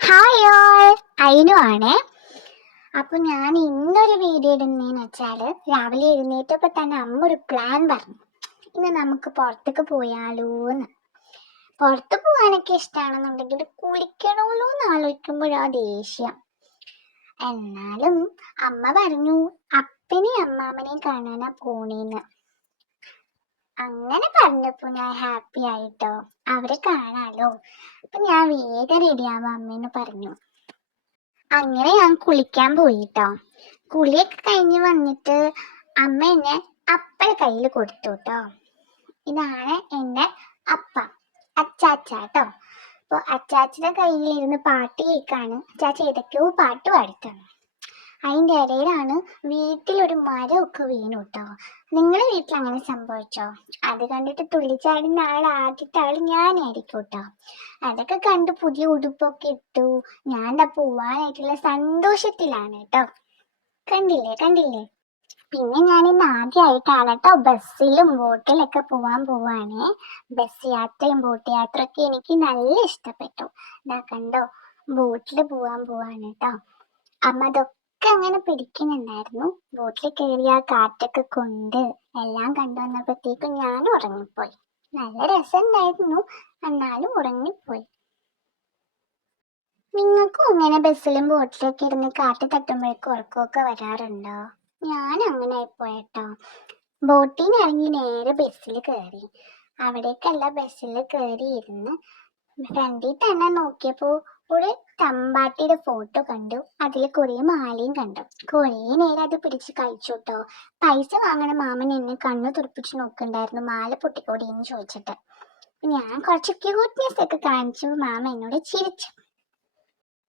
Hi all, അയിനു ആണേ. അപ്പൊ ഞാൻ ഇന്നൊരു വീഡിയോ ഇടുന്നതെന്ന് വെച്ചാല് രാവിലെ എഴുന്നേറ്റപ്പോ തന്നെ അമ്മ ഒരു പ്ലാൻ പറഞ്ഞു. ഇന്ന് നമുക്ക് പുറത്തേക്ക് പോയാലോന്ന്. പുറത്ത് പോകാനൊക്കെ ഇഷ്ടമാണെന്നുണ്ടെങ്കിൽ കുളിക്കണമല്ലോ എന്ന് ആലോചിക്കുമ്പോഴാ ദേഷ്യം. എന്നാലും അമ്മ പറഞ്ഞു അപ്പനെയും അമ്മാമ്മനെയും കാണാനാ പോണേന്ന്. അങ്ങനെ പറഞ്ഞപ്പോ ഞാൻ ഹാപ്പി ആയിട്ടോ, അവരെ കാണാലോ. അപ്പൊ ഞാൻ വേഗം റെഡിയാവാം അമ്മേന്ന് പറഞ്ഞു. അങ്ങനെ ഞാൻ കുളിക്കാൻ പോയിട്ടോ. കുളിയൊക്കെ കഴിഞ്ഞ് വന്നിട്ട് അമ്മ എന്നെ അപ്പയുടെ കയ്യിൽ കൊടുത്തു കേട്ടോ. ഇതാണ് എൻ്റെ അപ്പ, അച്ചാച്ചാട്ടോ. അപ്പോൾ അച്ചാച്ചൻ്റെ കയ്യിലിരുന്ന് പാട്ട് കേൾക്കാണ്. അച്ചാച്ച ഏതൊക്കെയോ പാട്ട് പാടിത്തന്നു. അതിൻ്റെ ഇടയിലാണ് വീട്ടിലൊരു മരമൊക്കെ വീണു കേട്ടോ. നിങ്ങളുടെ വീട്ടിൽ അങ്ങനെ സംഭവിച്ചോ? അത് കണ്ടിട്ട് തുള്ളിച്ചാടുന്ന ആദ്യത്തെ ആൾ ഞാനായിരിക്കും കേട്ടോ. അതൊക്കെ കണ്ട് പുതിയ ഉടുപ്പൊക്കെ ഇട്ടു. ഞാൻ പോവാനായിട്ടുള്ള സന്തോഷത്തിലാണ് കേട്ടോ. കണ്ടില്ലേ. പിന്നെ ഞാൻ ഇന്ന് ആദ്യമായിട്ടാണ് കേട്ടോ ബസ്സിലും ബോട്ടിലൊക്കെ പോവാണ്. ബസ് യാത്രയും ബോട്ട് യാത്രയൊക്കെ എനിക്ക് നല്ല ഇഷ്ടപ്പെട്ടു. ഇതാ കണ്ടോ, ബോട്ടിൽ പോവാണ് കേട്ടോ. അമ്മ അതൊക്കെ അങ്ങനെ പിടിക്കുന്നുണ്ടായിരുന്നു. ബോട്ടിൽ കയറിയ കാറ്റൊക്കെ കൊണ്ട് എല്ലാം കണ്ടു വന്നപ്പോഴത്തേക്കും ഞാൻ ഉറങ്ങിപ്പോയി. നല്ല രസമുണ്ടായിരുന്നു, എന്നാലും ഉറങ്ങിപ്പോയി. നിങ്ങൾക്കും ഇങ്ങനെ ബസ്സിലും ബോട്ടിലൊക്കെ ഇരുന്ന് കാറ്റ് തട്ടുമ്പോഴേക്കും ഉറക്കമൊക്കെ വരാറുണ്ടോ? ഞാൻ അങ്ങനെ ആയിപ്പോയട്ടോ. ബോട്ടിൽ നിന്ന് ഇറങ്ങി നേരെ ബസ്സിൽ കയറി. അവിടേക്കല്ല, ബസ്സിൽ കയറി ഇരുന്ന് ഫ്രണ്ടിൽ തന്നെ നോക്കിയപ്പോൾ ഒരു തമ്പാട്ടിയുടെ ഫോട്ടോ കണ്ടു. അതിൽ കുറേ മാലയും കണ്ടു. കുറേ നേരം അത് പിടിച്ച് കഴിച്ചു കേട്ടോ. പൈസ വാങ്ങണ മാമൻ എന്നെ കണ്ണു തുറപ്പിച്ച് നോക്കണ്ടായിരുന്നു, മാല പൊട്ടിക്കോടിയെന്ന് ചോദിച്ചിട്ട്. ഞാൻ കുറച്ച് ക്യൂട്ട്നെസ് ഒക്കെ കാണിച്ചു. മാമ എന്നോട് ചിരിച്ചു.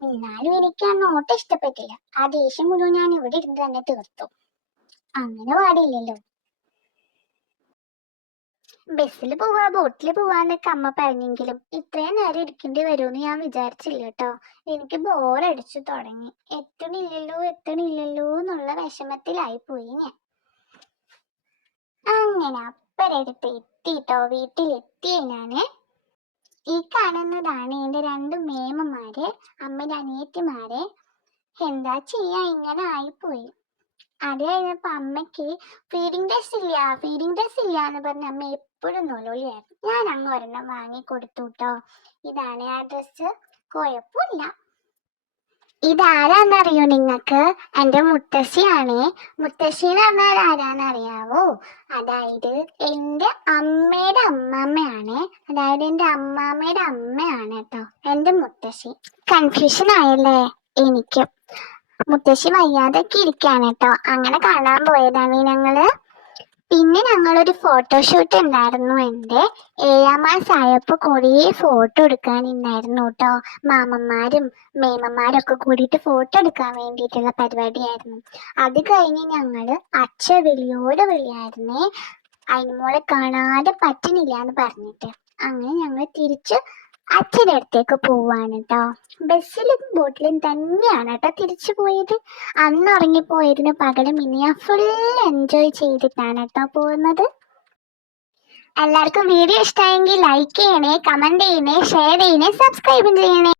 എന്നാലും എനിക്ക് ആ നോട്ട് ഇഷ്ടപ്പെട്ടില്ല. ആ ദേഷ്യം മുഴുവൻ ഞാൻ ഇവിടെ ഇരുന്ന് തന്നെ തീർത്തു. അങ്ങനെ പാടില്ലല്ലോ. ബസ്സിൽ പോവാ ബോട്ടിൽ പോവാന്നൊക്കെ അമ്മ പറഞ്ഞെങ്കിലും ഇത്രയും നേരം ഇരിക്കേണ്ടി വരുമെന്ന് ഞാൻ വിചാരിച്ചില്ല കേട്ടോ. എനിക്ക് ബോറടിച്ചു തുടങ്ങി. എത്തണില്ലല്ലോ എന്നുള്ള വിഷമത്തിലായി പോയി ഞാൻ. അങ്ങനെ അപ്പരടുത്ത് എത്തിട്ടോ, വീട്ടിലെത്തിയേ ഞാന്. ഈ കാണുന്നതാണ് എൻ്റെ രണ്ട് മേമമാര്, അമ്മയുടെ അനിയത്തിമാരെ. എന്താ ചെയ്യാ, ഇങ്ങനെ ആയിപ്പോയി. അത് കഴിഞ്ഞപ്പോ അമ്മയ്ക്ക് ഫീഡിങ് ഡ്രസ് ഇല്ല എന്ന് പറഞ്ഞ അമ്മ എപ്പോഴും നൊലോളിയായിരുന്നു. ഞാൻ അങ്ങ് ഒരെണ്ണം വാങ്ങി കൊടുത്തു കേട്ടോ. ഇതാണ് ആ ഡ്രസ്സ്, കുഴപ്പമില്ല. ഇതാരാന്നറിയോ നിങ്ങൾക്ക്? എൻ്റെ മുത്തശ്ശിയാണേ. മുത്തശ്ശി എന്ന് പറഞ്ഞാൽ ആരാന്നറിയാവോ? അതായത് എൻ്റെ അമ്മയുടെ അമ്മാമ്മയാണ്. അതായത് എൻ്റെ അമ്മാമ്മയുടെ അമ്മയാണ് കേട്ടോ എൻ്റെ മുത്തശ്ശി. കൺഫ്യൂഷൻ ആയല്ലേ? എനിക്ക് മുത്തശ്ശി വയ്യാതൊക്കെ ഇരിക്കാണ് കേട്ടോ. അങ്ങനെ കാണാൻ പോയതാണ് ഞങ്ങള്. പിന്നെ ഞങ്ങളൊരു ഫോട്ടോഷൂട്ട് ഉണ്ടായിരുന്നു. എൻ്റെ 7ാം മാസമായപ്പോൾ കുറേ ഫോട്ടോ എടുക്കാനുണ്ടായിരുന്നു കേട്ടോ. മാമന്മാരും മേമന്മാരൊക്കെ കൂടിയിട്ട് ഫോട്ടോ എടുക്കാൻ വേണ്ടിയിട്ടുള്ള പരിപാടിയായിരുന്നു. അത് കഴിഞ്ഞ് ഞങ്ങൾ വിളിയോട് വിളിയായിരുന്നേ, അതിനുമോളെ കാണാതെ പറ്റുന്നില്ല എന്ന് പറഞ്ഞിട്ട്. അങ്ങനെ ഞങ്ങൾ തിരിച്ച് അച്ഛൻ്റെ അടുത്തേക്ക് പോവാണ് കേട്ടോ. ബസ്സിലും ബോട്ടിലും തന്നെയാണ് കേട്ടോ തിരിച്ചു പോയത്. അന്ന് ഉറങ്ങിപ്പോയതിന് പകരം ഇനി ഞാൻ ഫുൾ എൻജോയ് ചെയ്തിട്ടാണ് കേട്ടോ പോകുന്നത്. എല്ലാവർക്കും വീഡിയോ ഇഷ്ടമായെങ്കിൽ ലൈക്ക് ചെയ്യണേ, കമൻറ്റ് ചെയ്യണേ, ഷെയർ ചെയ്യണേ, സബ്സ്ക്രൈബും ചെയ്യണേ.